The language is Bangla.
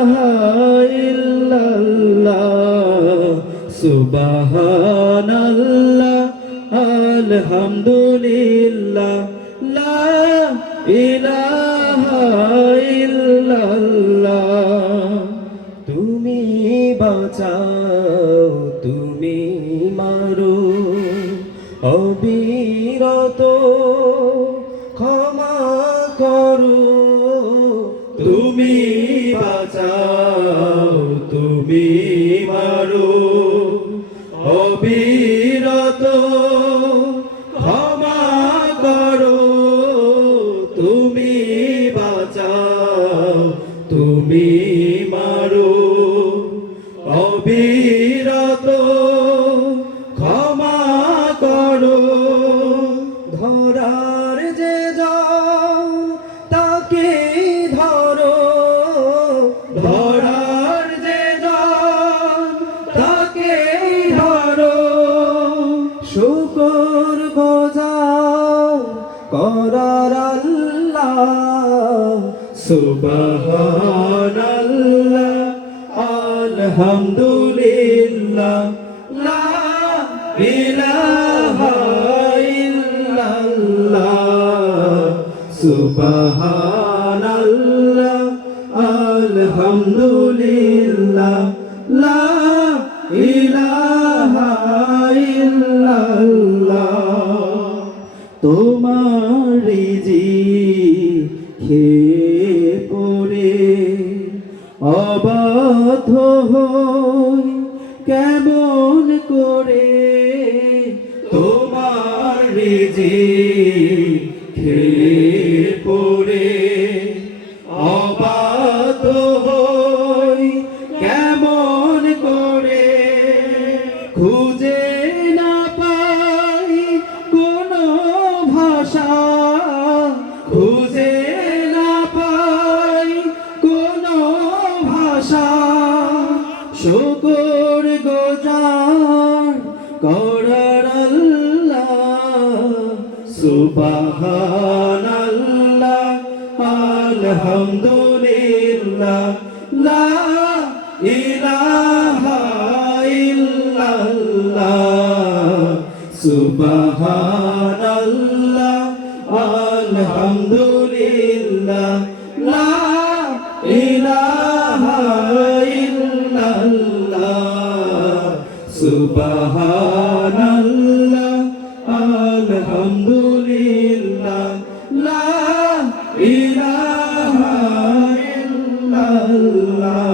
ইলাহা ইল্লাল্লাহ সুবহানাল্লাহ আলহামদুলিল্লাহ লা ইলাহা ইল্লাল্লাহ তুমি বাঁচাও তুমি মারো অবিরত ক্ষমা করো তুমি বাঁচাও তুমি মারো অবিরত ক্ষমা করো তুমি বাঁচাও তুমি মারো অবিরত ক্ষমা করো ধরার যে যাও তাকে ধরো ধরার যে যাও তাকে ধরো শুকর গুজার করার আল্লাহ সুবহানাল্লাহ আলহামদুলিল্লাহ লা ইলাহা ইল্লাল্লাহ সুবহানাল্লাহ আলহামদুলিল্লাহ লা ইলাহা ইল্লাল্লাহ তোমার রিজিক খেয়ে পড়ে অবাধ্য হই কেমন করে তোমার রিজিক খেয়ে পড়ে অবাধ্য হই কেমন করে খুঁজে না পাই কোনো ভাষা খুঁজে না পাই কোনো ভাষা শুকর গুজার করার আল্লাহ সুবহানাল্লাহ আলহামদুলিল্লাহ লা ইলাহা ইল্লাল্লাহ সুবহানাল্লাহ আলহামদুলিল্লাহ লা ইলাহা ইল্লাল্লাহ সুবহানাল্লাহ আলহামদুলিল্লাহ লা ইলাহা ইল্লাল্লাহ